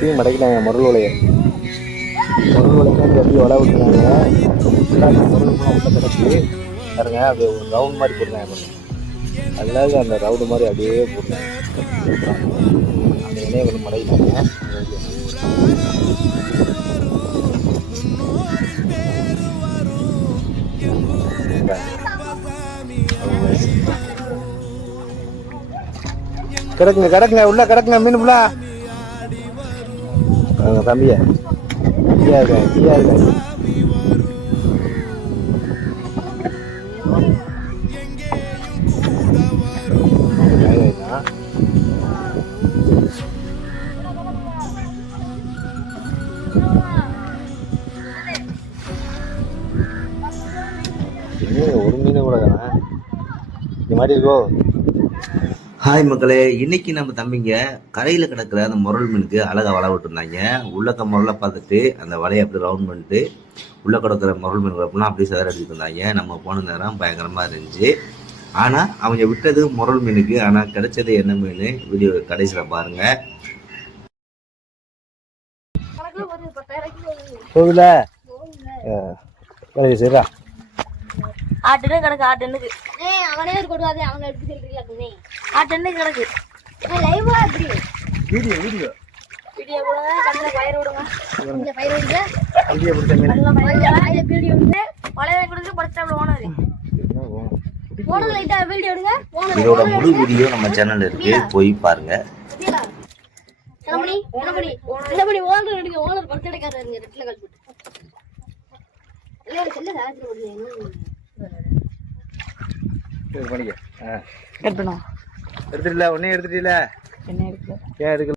இப்பயும் மடைக்கிறாங்க முரல் வலையை. முரல் வலைக்கு வந்து அப்படியே வலை விட்டுறாங்க. முரல் உள்ள கிடச்சி பாருங்க, அப்படியே ஒரு ரவுண்ட் மாதிரி போடுறாங்க. அதாவது அந்த ரவுண்டு மாதிரி அப்படியே போடுறாங்க. அந்த இணையை வந்து மடைக்கிறாங்க. கிடக்குங்க கிடக்குங்க உள்ள கிடக்குங்க மீன் ஃபுல்லா. தம்பியா கீயா இருக்கேன் கீயா இருக்கேன். ஒரு மீன் கூட இந்த மாதிரி இருக்கோ. ஹாய் மக்களே, இன்னைக்கு நம்ம தம்பிங்க கரையில் கிடக்கிற அந்த முரல் மீனுக்கு அழகாக வலை விட்டுருந்தாங்க. உள்ளக்க முரலை பார்த்துட்டு அந்த வலையை அப்படி ரவுண்ட் பண்ணிட்டு உள்ளே கிடக்கிற முரல் மீன் அப்படின்னா அப்படியே சேர அடிச்சுட்டு இருந்தாங்க. நம்ம போன நேரம் பயங்கரமாக இருந்துச்சு. ஆனால் அவங்க விட்டது முரல் மீனுக்கு, ஆனால் கிடைச்சது என்ன மீன் வீடியோ கடைசியில் பாருங்க. போகுதுல சரிடா. ஆட்டுன்னு கிடக்கு ஆட்டுன்னு அவனே கொடுவாதே அவங்க எடுத்து சொல்றீங்களா ஆட்டுன்னு கிடக்கு லைவா அப்படி வீடியோ வீடியோ வீடியோ போடுங்க. கண்ணுல பயிர் விடுங்க. இந்த பயிர் விடுங்க. கண்டியா பிடிச்ச மீன் வீடியோ விட்டு பழைய கொடுத்து படுத்தாப்ல ஓனர் ஓனர் லைட்டா வீடியோ விடுங்க. இதோட முழு வீடியோ நம்ம சேனல்ல இருக்கு, போய் பாருங்க. கம்பெனி கம்பெனி ஓனர் எடுங்க. ஓனர் படுத்து எடுக்காதீங்க. ரெட்ல கால் போட்டு எல்லாம் செல்ல சார்ஜ் போடுங்க. பண்ணிக்க கட் பண்ணுவோம். எடுத்துட்டீங்களா? ஒன்னே எடுத்துட்டீங்களா? என்ன எடுக்கல. ஏன் எடுக்கல?